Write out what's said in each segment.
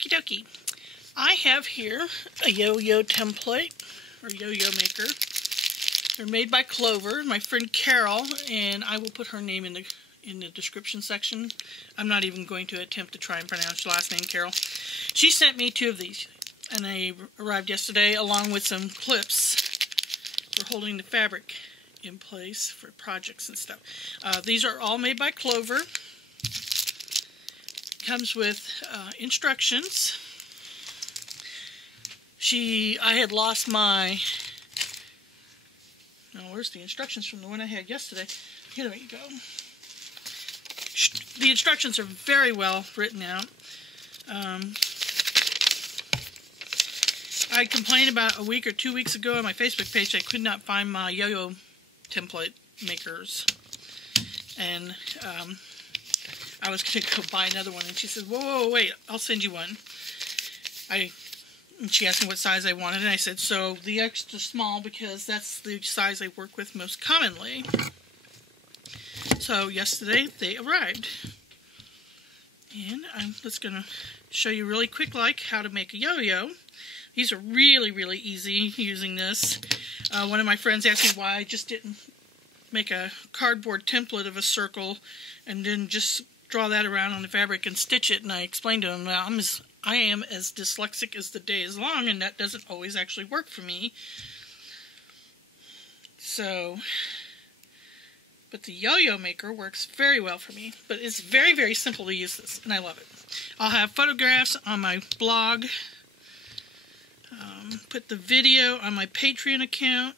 Okie dokie. I have here a yo-yo template, or yo-yo maker. They're made by Clover, my friend Carol, and I will put her name in the description section. I'm not even going to attempt to try and pronounce your last name, Carol. She sent me 2 of these, and they arrived yesterday along with some clips for holding the fabric in place for projects and stuff. These are all made by Clover. Comes with instructions. I had lost my... Oh, where's the instructions from the one I had yesterday? Here we go. The instructions are very well written out. I complained about a week or 2 weeks ago on my Facebook page I could not find my yo-yo template makers. And I was going to go buy another one. And she said, whoa, wait, I'll send you one. And she asked me what size I wanted, and I said, so the extra small, because that's the size I work with most commonly. So yesterday they arrived. And I'm just going to show you really quick how to make a yo-yo. These are really, really easy using this. One of my friends asked me why I just didn't make a cardboard template of a circle and then just draw that around on the fabric and stitch it. And I explained to him, well, I am as dyslexic as the day is long, and that doesn't always actually work for me. So, but the yo-yo maker works very well for me. But it's very, very simple to use this, and I love it. I'll have photographs on my blog. Put the video on my Patreon account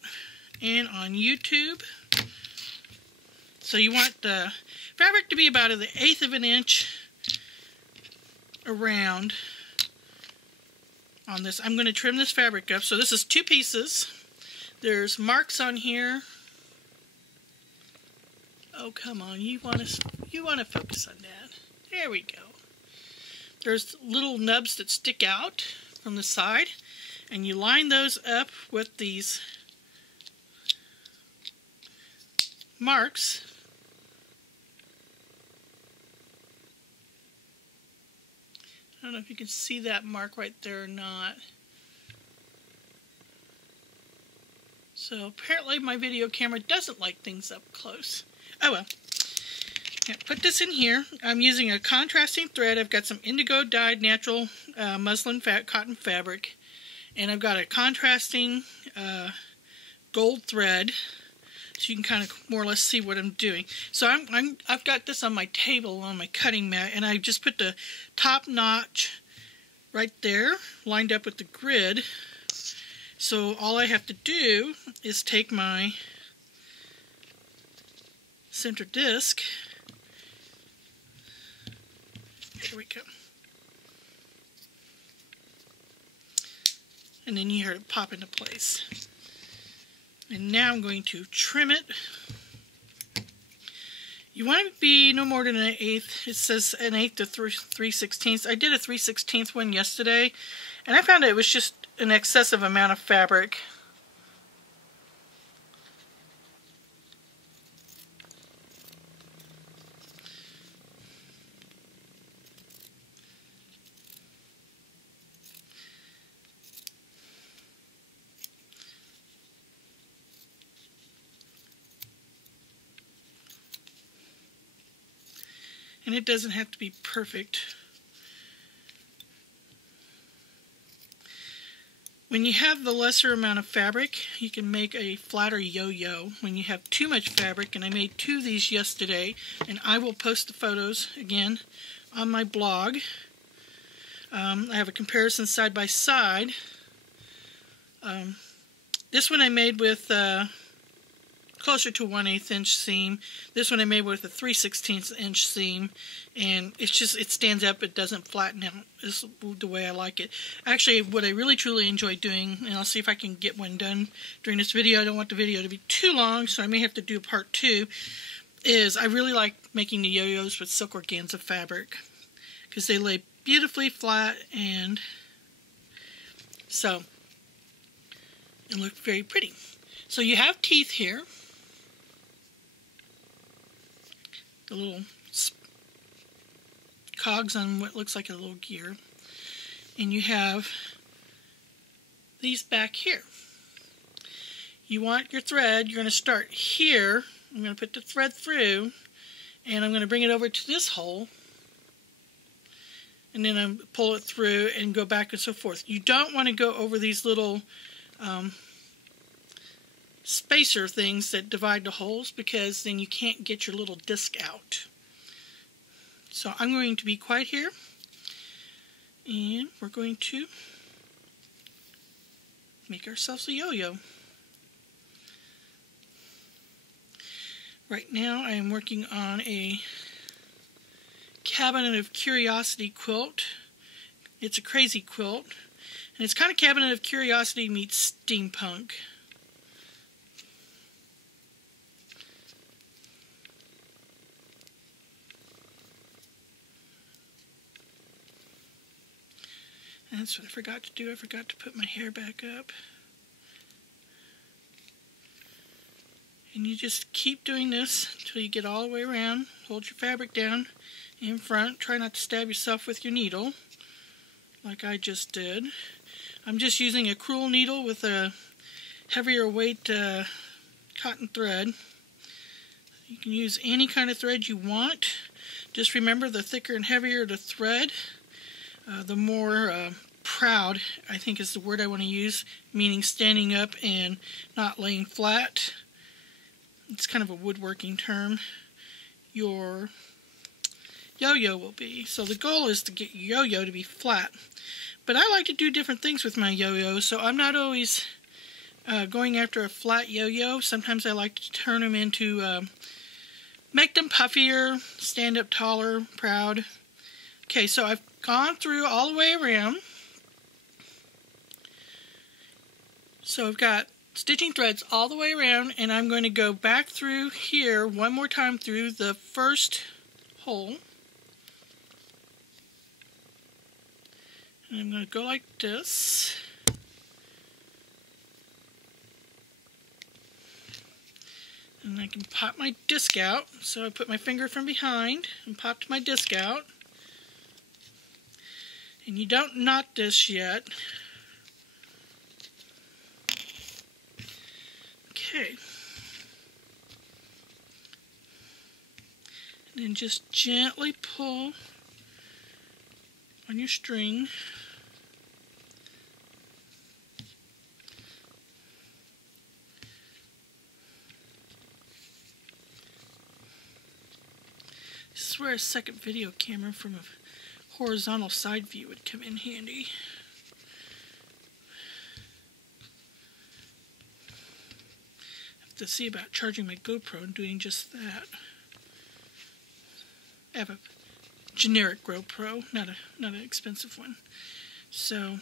and on YouTube. So you want the fabric to be about 1/8 of an inch around on this. I'm going to trim this fabric up. So this is 2 pieces. There's marks on here. Oh, come on. You want to focus on that. There we go. There's little nubs that stick out from the side, and you line those up with these marks. I don't know if you can see that mark right there or not. So apparently my video camera doesn't like things up close. Oh well. Yeah, put this in here. I'm using a contrasting thread. I've got some indigo-dyed natural muslin cotton fabric. And I've got a contrasting gold thread. So you can kind of more or less see what I'm doing. So I've got this on my table on my cutting mat, and I just put the top notch right there, lined up with the grid. So all I have to do is take my center disc. There we go. And then you hear it pop into place. And now I'm going to trim it. You want it to be no more than 1/8. It says 1/8 to 3/16. I did a 3/16 one yesterday, and I found it was just an excessive amount of fabric. And it doesn't have to be perfect. When you have the lesser amount of fabric, you can make a flatter yo-yo. When you have too much fabric, and I made 2 of these yesterday, and I will post the photos again on my blog. I have a comparison side by side. This one I made with closer to 1/8 inch seam. This one I made with a 3/16 inch seam, and it stands up. It doesn't flatten out. This is the way I like it. Actually, what I really truly enjoy doing, and I'll see if I can get one done during this video. I don't want the video to be too long, so I may have to do a part 2. Is I really like making the yo-yos with silk organza fabric because they lay beautifully flat, and so it look very pretty. So you have teeth here. The little cogs on what looks like a little gear. and you have these back here. You want your thread, you're going to start here. I'm going to put the thread through, and I'm going to bring it over to this hole, and then I pull it through and go back and so forth. You don't want to go over these little spacer things that divide the holes, because then you can't get your little disc out. So I'm going to be quiet here, and we're going to make ourselves a yo-yo. Right now I am working on a Cabinet of Curiosity quilt. It's a crazy quilt, and it's kind of Cabinet of Curiosity meets steampunk. And that's what I forgot to do. I forgot to put my hair back up. And you just keep doing this until you get all the way around. Hold your fabric down in front. Try not to stab yourself with your needle, like I just did. I'm just using a crewel needle with a heavier weight cotton thread. You can use any kind of thread you want. Just remember, the thicker and heavier the thread, the more proud, I think is the word I want to use, meaning standing up and not laying flat. It's kind of a woodworking term. Your yo-yo will be. So the goal is to get your yo-yo to be flat. But I like to do different things with my yo-yo, so I'm not always going after a flat yo-yo. Sometimes I like to turn them into, make them puffier, stand up taller, proud. Okay, so I've gone through all the way around. So I've got stitching threads all the way around, and I'm going to go back through here one more time through the first hole. And I'm going to go like this. And I can pop my disc out. So I put my finger from behind and popped my disc out. And you don't knot this yet. Okay. And then just gently pull on your string. This is where a second video camera from a horizontal side view would come in handy. To see about charging my GoPro and doing just that. I have a generic GoPro, not an expensive one. So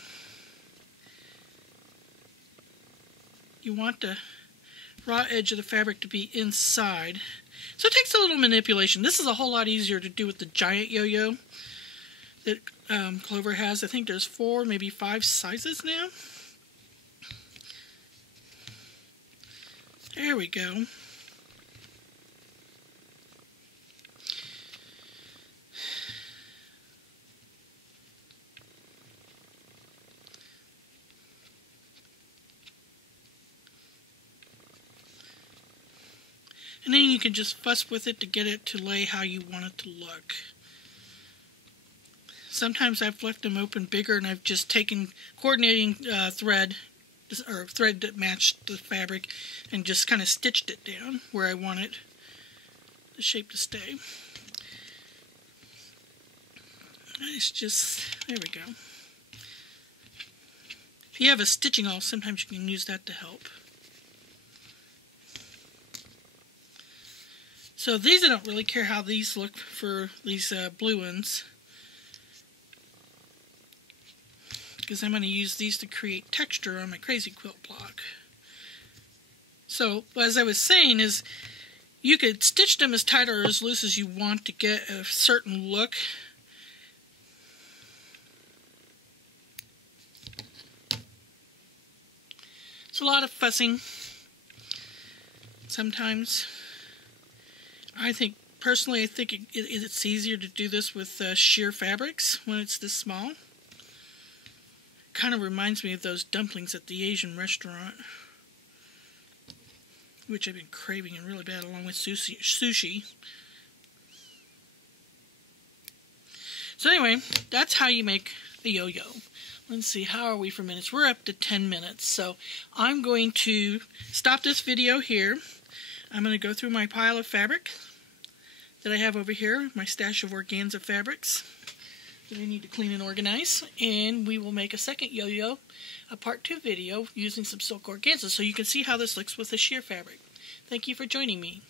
you want the raw edge of the fabric to be inside. So it takes a little manipulation. This is a whole lot easier to do with the giant yo-yo that Clover has. I think there's 4, maybe 5 sizes now. There we go. And then you can just fuss with it to get it to lay how you want it to look. Sometimes I've left them open bigger, and I've just taken coordinating thread, or thread that matched the fabric, and just kind of stitched it down where I want it, the shape to stay. It's just, there we go. If you have a stitching awl, sometimes you can use that to help. So these, I don't really care how these look for these blue ones, because I'm going to use these to create texture on my crazy quilt block. So, as I was saying, is you could stitch them as tight or as loose as you want to get a certain look. It's a lot of fussing sometimes. Personally, I think it's easier to do this with sheer fabrics when it's this small. Kind of reminds me of those dumplings at the Asian restaurant, which I've been craving and really bad, along with sushi. So anyway, that's how you make a yo-yo. Let's see, how are we for minutes? We're up to 10 minutes. So I'm going to stop this video here. I'm going to go through my pile of fabric that I have over here, my stash of organza fabrics that I need to clean and organize, and we will make a second yo-yo, a part 2 video using some silk organza, so you can see how this looks with the sheer fabric. Thank you for joining me.